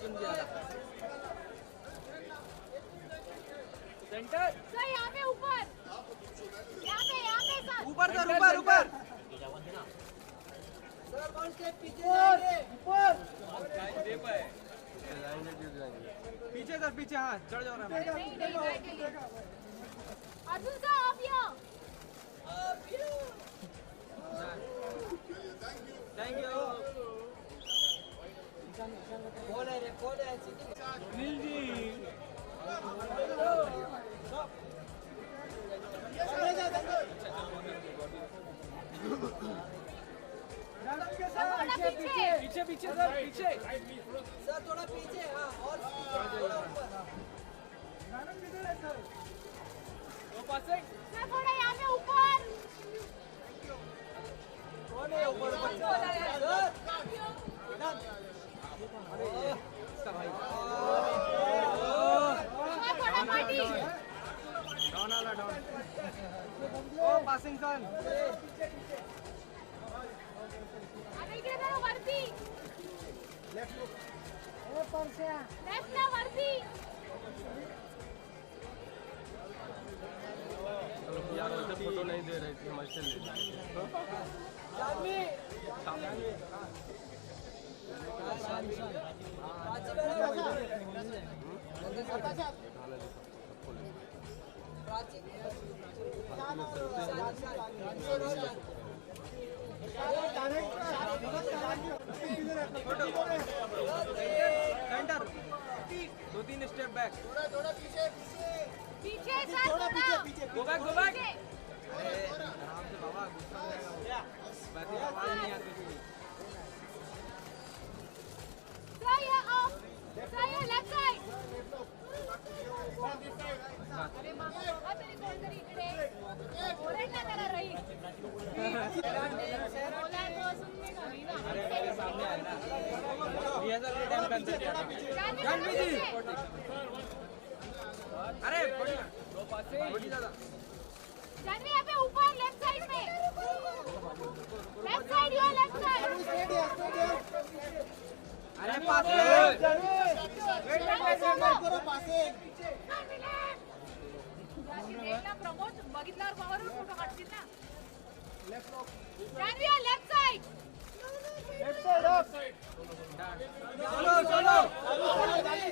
चिन दिया था। Centre sir यहाँ पे ऊपर सर ऊपर सर ऊपर सर वन स्टेप पीछे जाएंगे ऊपर दे पाए पीछे सर पीछे हाँ चढ़ जाओ नहीं अर्जुन सर आप यहाँ थैंक यू कौन है सुनील जी पीछे पीछे सर पीछे सर थोड़ा पीछे हाँ और दो पासिंग सर थोड़ा यहाँ पे ऊपर कौन है ऊपर सर इसका भाई थोड़ा पार्टी डॉन वाला डॉन ओ पासिंग सन अरे इकडे जरा वरती लेफ्ट ना वरती यार वैसे फोटो नहीं दे रहे थे मस्टल ले जानवी सेंटर 2-3 स्टेप बैक थोड़ा पीछे पीछे सर थोड़ा गो बैक आराम से बाबा गुस्सा हो जाएगा बाकी आवाज नहीं आती थी सर ये ऑफ सर ये लेफ्ट साइड अरे मामा बघा तरी कोणतरी इकडे ओरड ना जरा रही बोला तो सुन नहीं रही ना अरे मेरे सामने आए ना रिहर्सल के टाइम कैंसिल किया जानवी जी अरे दो पासिंग ज्यादा जानवी यहाँ पे ऊपर लेफ्ट साइड में left side your left side अरे पासिंग देखना प्रमोद बघितल्यावर पावर फोटो काढतील ना Janhvi left side solo solo Janhvi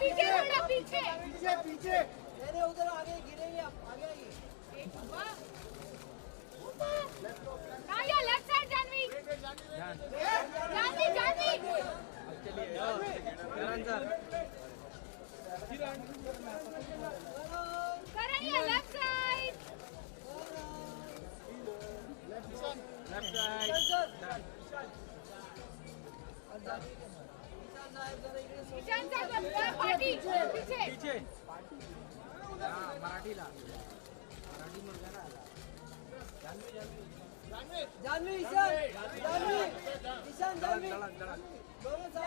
पीछे थोड़ा पीछे मैंने उधर आगे गिरेंगे आप आगे आइए ना या लेफ्ट साइड जानवी जानवी करण ये लेफ्ट साइड ईशान साहब पार्टी पीछे पीछे हाँ मराठीला मराठी मुलगा ना जानवी ईशान जानवी दोनों साथ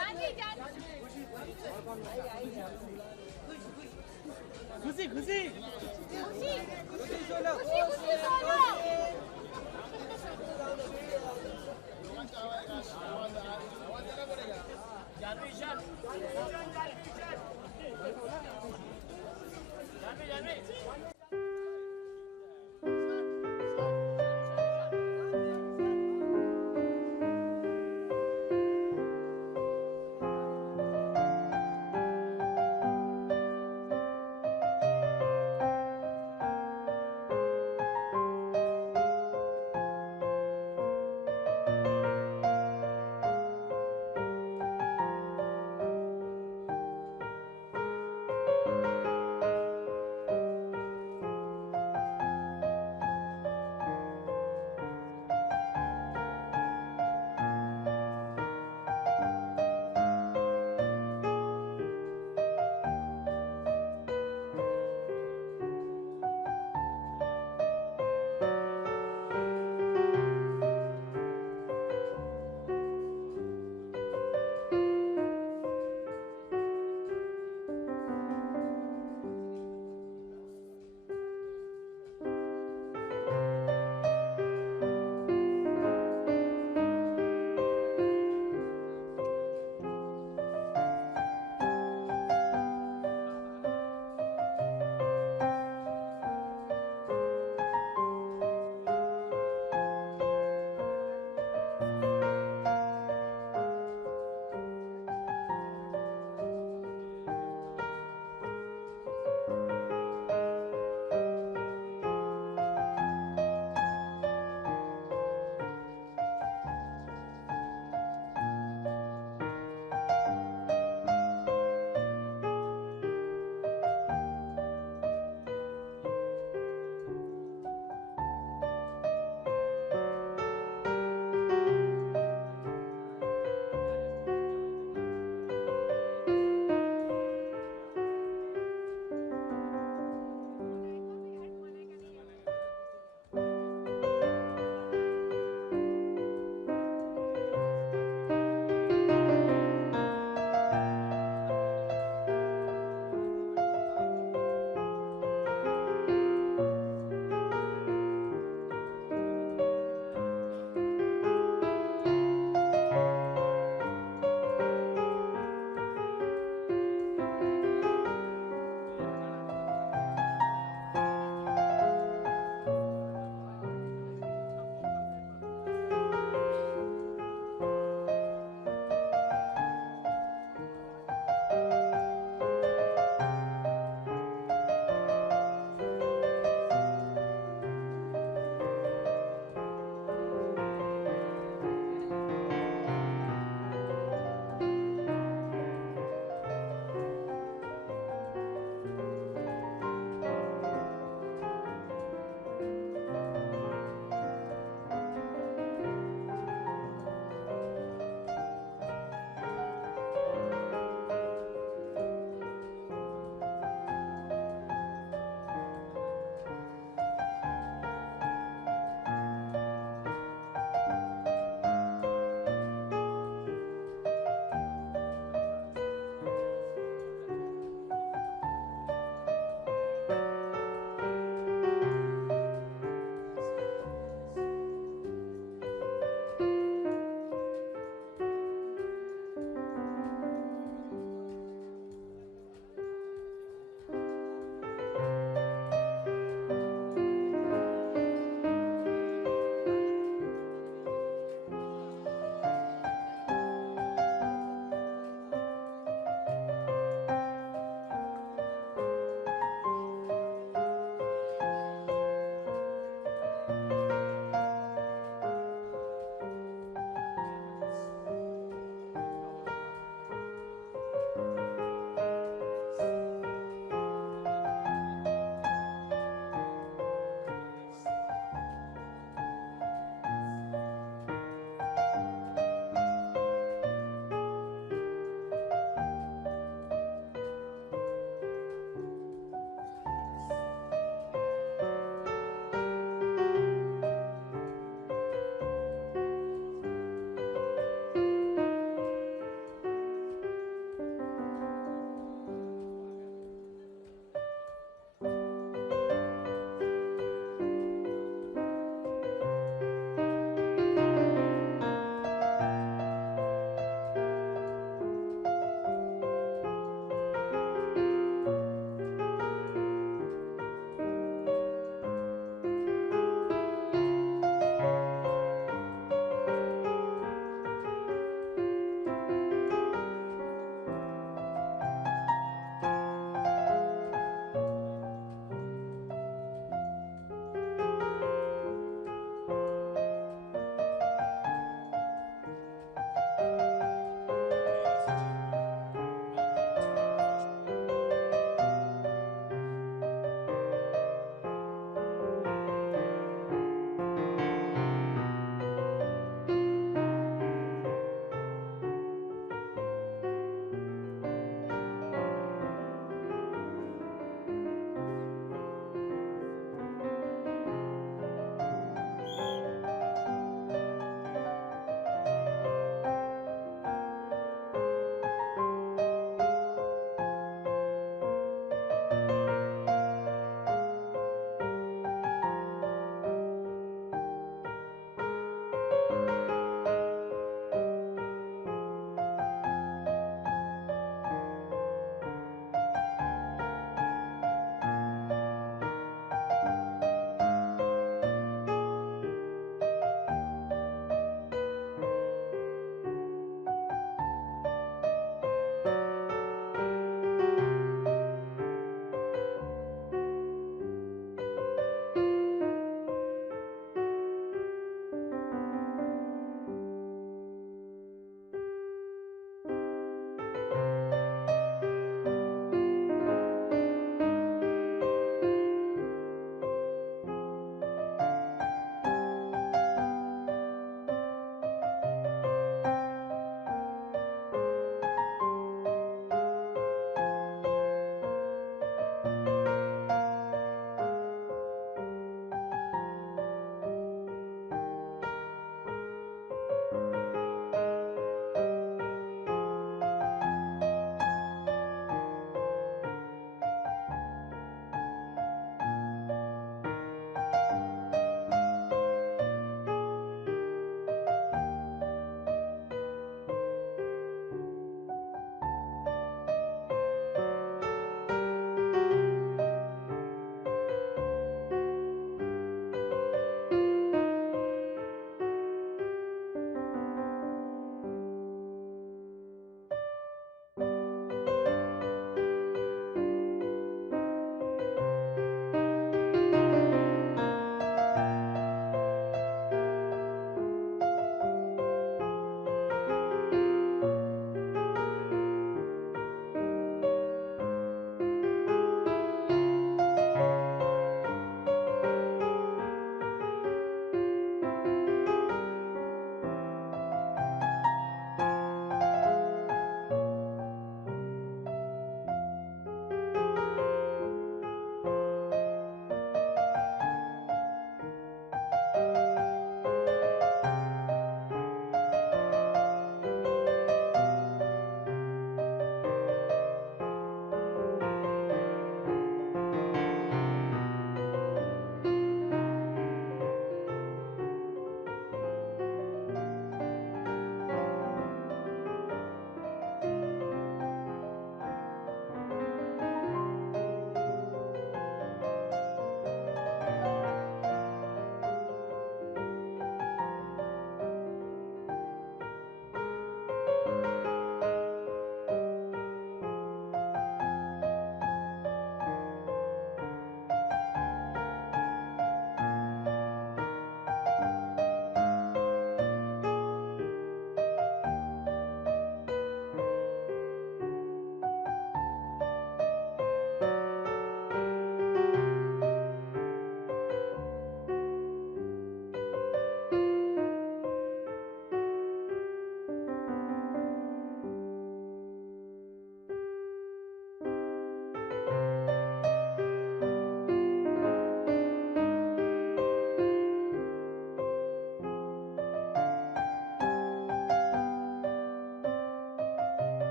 Khushi Khushi solo Janhvi Ishaan Janhvi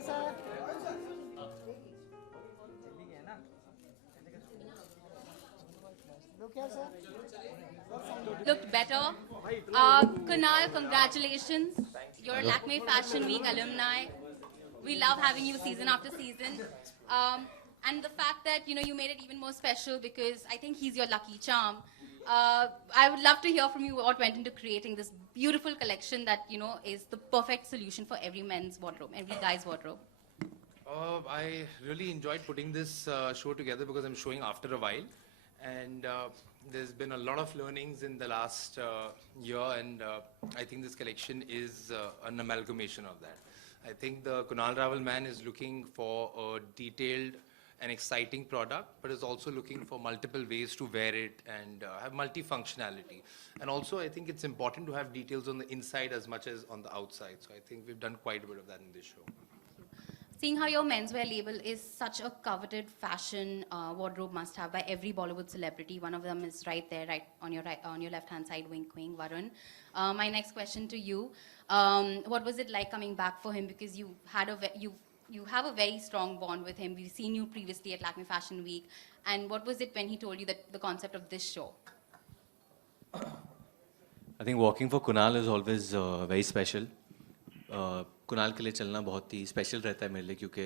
sir. Look here, sir. Looked better. Kunal, congratulations. You're a Lakme Fashion Week alumni. We love having you season after season. And the fact that, you made it even more special because I think he's your lucky charm. I would love to hear from you what went into creating this beautiful collection that, is the perfect solution for every men's wardrobe, every guy's wardrobe. I really enjoyed putting this show together because I'm showing after a while. And there's been a lot of learnings in the last year, and I think this collection is an amalgamation of that. I think the Kunal Raval man is looking for a detailed and exciting product, but is also looking for multiple ways to wear it and have multi-functionality. And also, I think it's important to have details on the inside as much as on the outside. So I think we've done quite a bit of that in this show. Seeing how your menswear label is such a coveted fashion wardrobe must-have by every Bollywood celebrity. One of them is right there, right on your left-hand side, wink, wink, Varun. My next question to you: what was it like coming back for him? Because you have a very strong bond with him. We've seen you previously at Lakme Fashion Week, and what was it when he told you that the concept of this show? I think working for Kunal is always very special. Kunal के लिए चलना बहुत ही special रहता है मेरे लिए क्योंकि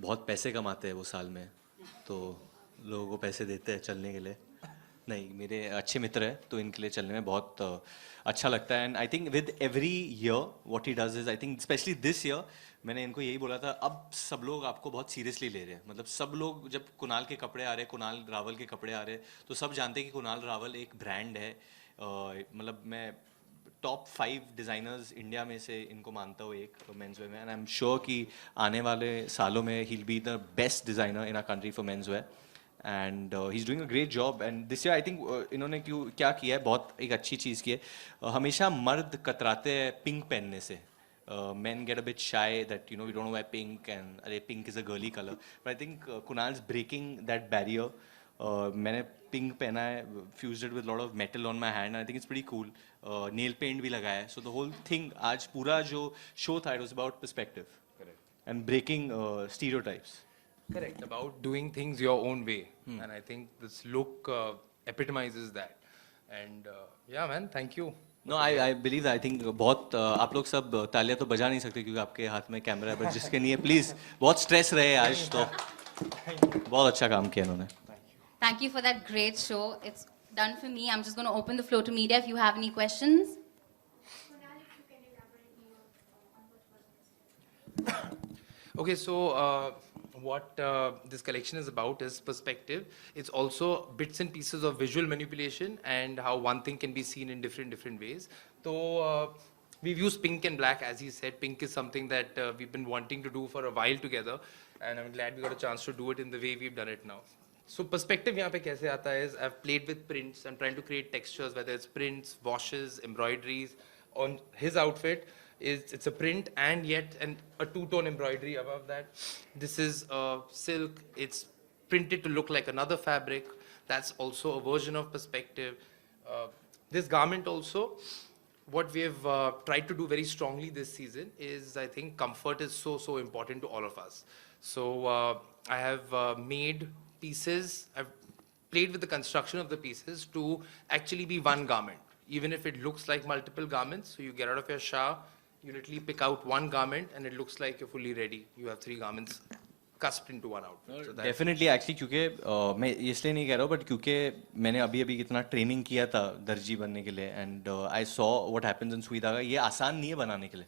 बहुत पैसे कमाते हैं वो साल में तो लोगों को पैसे देते हैं चलने के लिए नहीं मेरे अच्छे मित्र हैं तो इनके लिए चलने में बहुत अच्छा लगता है and I think with every year what he does is I think specially this year मैंने इनको यही बोला था अब सब लोग आपको बहुत सीरियसली ले रहे हैं मतलब सब लोग जब कुणाल के कपड़े आ रहे हैं कुणाल रावल के कपड़े आ रहे हैं तो सब जानते हैं कि कुणाल रावल एक ब्रांड है मतलब मैं टॉप 5 डिज़ाइनर्स इंडिया में से इनको मानता हूँ एक मेंसवेयर में एंड आई एम श्योर कि आने वाले सालों में ही will be the best designer in our country for menswear and he is doing a great job and this year I think इन्होंने क्या किया है बहुत एक अच्छी चीज़ की है हमेशा मर्द कतराते हैं पिंक पहनने से men get a bit shy that we don't wear pink and pink is a girly color but I think Kunal's breaking that barrier मैंने पिंक पहना है fused it with a lot of metal on my hand and I think it's pretty cool nail paint भी लगाया है so the whole thing आज पूरा जो show था it was about perspective correct and breaking stereotypes correct about doing things your own way and I think this look epitomizes that and yeah man thank you No, I believe that. I think बहुत आप लोग सब तालियां तो बजा नहीं सकते क्योंकि आपके हाथ में कैमरा है, but जिसके लिए प्लीज बहुत स्ट्रेस रहे आज तो बहुत अच्छा काम किया इन्होंने. Thank you for that great show. It's done for me. I'm just going to open the floor to media if you have any questions. Okay, so what this collection is about is perspective. It's also bits and pieces of visual manipulation and how one thing can be seen in different ways. So we've used pink and black, as he said. Pink is something that we've been wanting to do for a while together, and I'm glad we got a chance to do it in the way we've done it now. So perspective यहाँ पे कैसे आता है is I've played with prints. I'm trying to create textures, whether it's prints, washes, embroideries. On his outfit, it's a print and yet a two-tone embroidery above that. This is silk. It's printed to look like another fabric. That's also a version of perspective. This garment also, what we have tried to do very strongly this season is I think comfort is so important to all of us. So I have made pieces. I've played with the construction of the pieces to actually be one garment. Even if it looks like multiple garments, so you get out of your shower, you literally pick out one garment and it looks like you're fully ready. You have 3 garments cusped into one outfit. So Definitely, actually, क्योंकि मैं इसलिए नहीं कह रहा हूँ, but क्योंकि मैंने अभी कितना ट्रेनिंग किया था दर्जी बनने के लिए, and I saw what happens in सुई धागा. ये आसान नहीं है बनाने के लिए.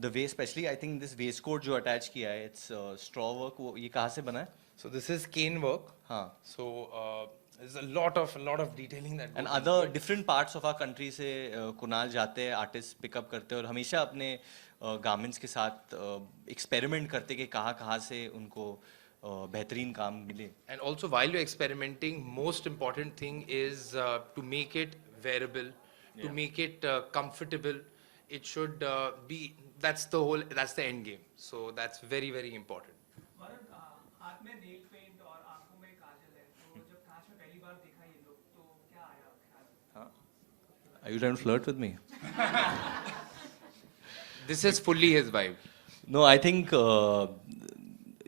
The way, especially, I think this waistcoat जो attach किया है, it's straw work. वो ये कहाँ से बना है? So this is cane work. हाँ. So there's a lot of detailing that. And other different parts of our country से कुणाल जाते हैं, artists pick up करते हैं और हमेशा अपने garments के साथ experiment करते कि कहाँ से उनको बेहतरीन काम मिले. And also while you're experimenting, most important thing is to make it wearable, to make it comfortable. It should be. That's the end game. So that's very important. हाथ में नेल पेंट और आंखों में काजल है तो जब काश में पहली बार देखा ये लोग तो क्या आया ख्याल? Are you trying to flirt with me? This is fully his vibe. No I think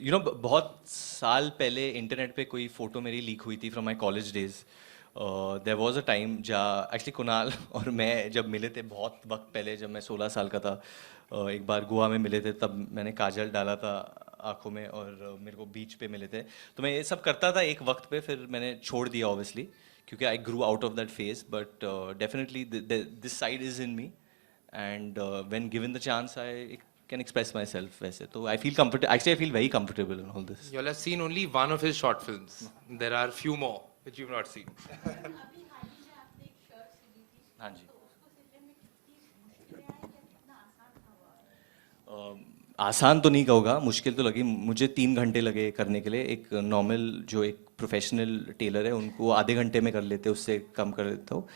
you know बहुत साल पहले इंटरनेट पे कोई फ़ोटो मेरी लीक हुई थी from my college days. There was a time जहाँ एक्चुअली कुणाल और मैं जब मिले थे बहुत वक्त पहले, जब मैं 16 साल का था, एक बार गोवा में मिले थे. तब मैंने काजल डाला था आंखों में और मेरे को बीच पे मिले थे. तो मैं ये सब करता था एक वक्त पे, फिर मैंने छोड़ दिया ऑब्वियसली क्योंकि I grew out of that phase. But definitely this side is in me and when given the chance I can express myself वैसे. तो I feel comfortable, actually I feel very comfortable in all this. You all have seen only one of his short films. There are few more which you've not seen. हाँ जी. आसान तो नहीं कहूँगा, मुश्किल तो लगी मुझे. 3 घंटे लगे करने के लिए. एक नॉर्मल जो एक प्रोफेशनल टेलर है उनको आधे घंटे में कर लेते, उससे कम कर देता हूँ.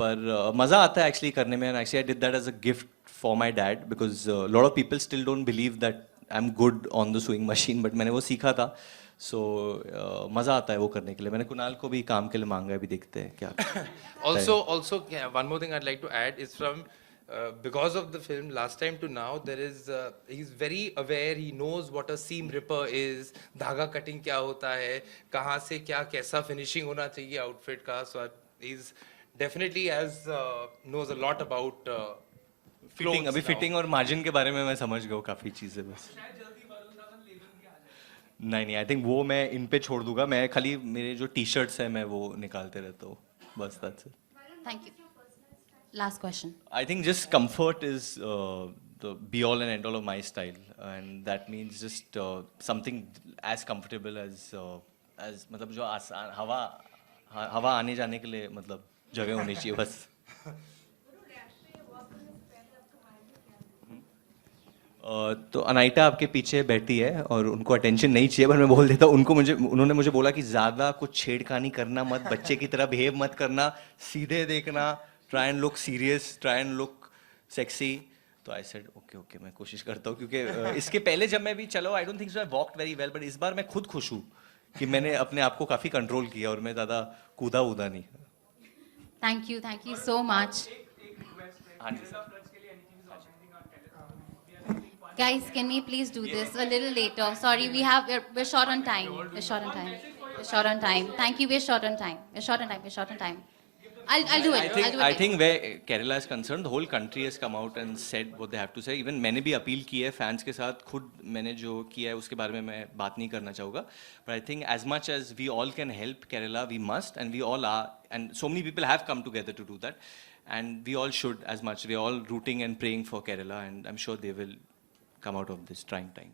पर मज़ा आता है एक्चुअली करने में. And actually I did that as a gift for my dad because lot of people still don't believe that I am good on the swing machine, but मैंने वो सीखा था. सो मज़ा आता है वो करने के लिए. मैंने कुणाल को भी काम के लिए मांगा है, अभी देखते हैं क्या. Also, yeah, one more thing I'd like to add is from because of the film last time to now, there is he's very aware. He knows what a seam ripper is, धागा cutting क्या होता है, कहाँ से क्या कैसा finishing होना चाहिए outfit का. So he's definitely knows a lot about fitting. अभी फिटिंग और मार्जिन के बारे में मैं समझ गया काफ़ी चीज़ें. बस नहीं, आई थिंक वो मैं इन पे छोड़ दूंगा. मैं खाली मेरे जो टी शर्ट्स हैं मैं वो निकालते रहता हूँ, बस. That's it. Thank you. Last question. I think just comfort is the be all and end all of my style, and that means just something as comfortable as मतलब जो आसान हवा आने जाने के लिए मतलब जगह होनी चाहिए बस. तो अनाइटा आपके पीछे बैठी है और उनको अटेंशन नहीं चाहिए, पर मैं बोल देता हूँ उनको. उन्होंने मुझे बोला कि ज़्यादा कुछ छेड़खानी करना मत, बच्चे की तरह बिहेव मत करना, सीधे देखना, try and look serious, try and look sexy. तो आई सेड ओके मैं कोशिश करता हूँ क्योंकि इसके पहले जब मैं भी चलो I don't think so I walked very well, but इस बार मैं खुद खुश हूँ कि मैंने अपने आप को काफ़ी कंट्रोल किया और मैं ज़्यादा कूदा नहीं. Thank you so much. हाँ जी sir. Guys, can we please do this a little later? Sorry, we're short on time. We're short on time. Thank you. We're short on time. I'll do it. I think where Kerala is concerned, the whole country has come out and said what they have to say. Even मैंने भी appeal की है fans के साथ. खुद मैंने जो किया है उसके बारे में मैं बात नहीं करना चाहूँगा. But I think as much as we all can help Kerala, we must, and we all are. And so many people have come together to do that. And we all should as much. We're all rooting and praying for Kerala, and I'm sure they will come out of this trying time.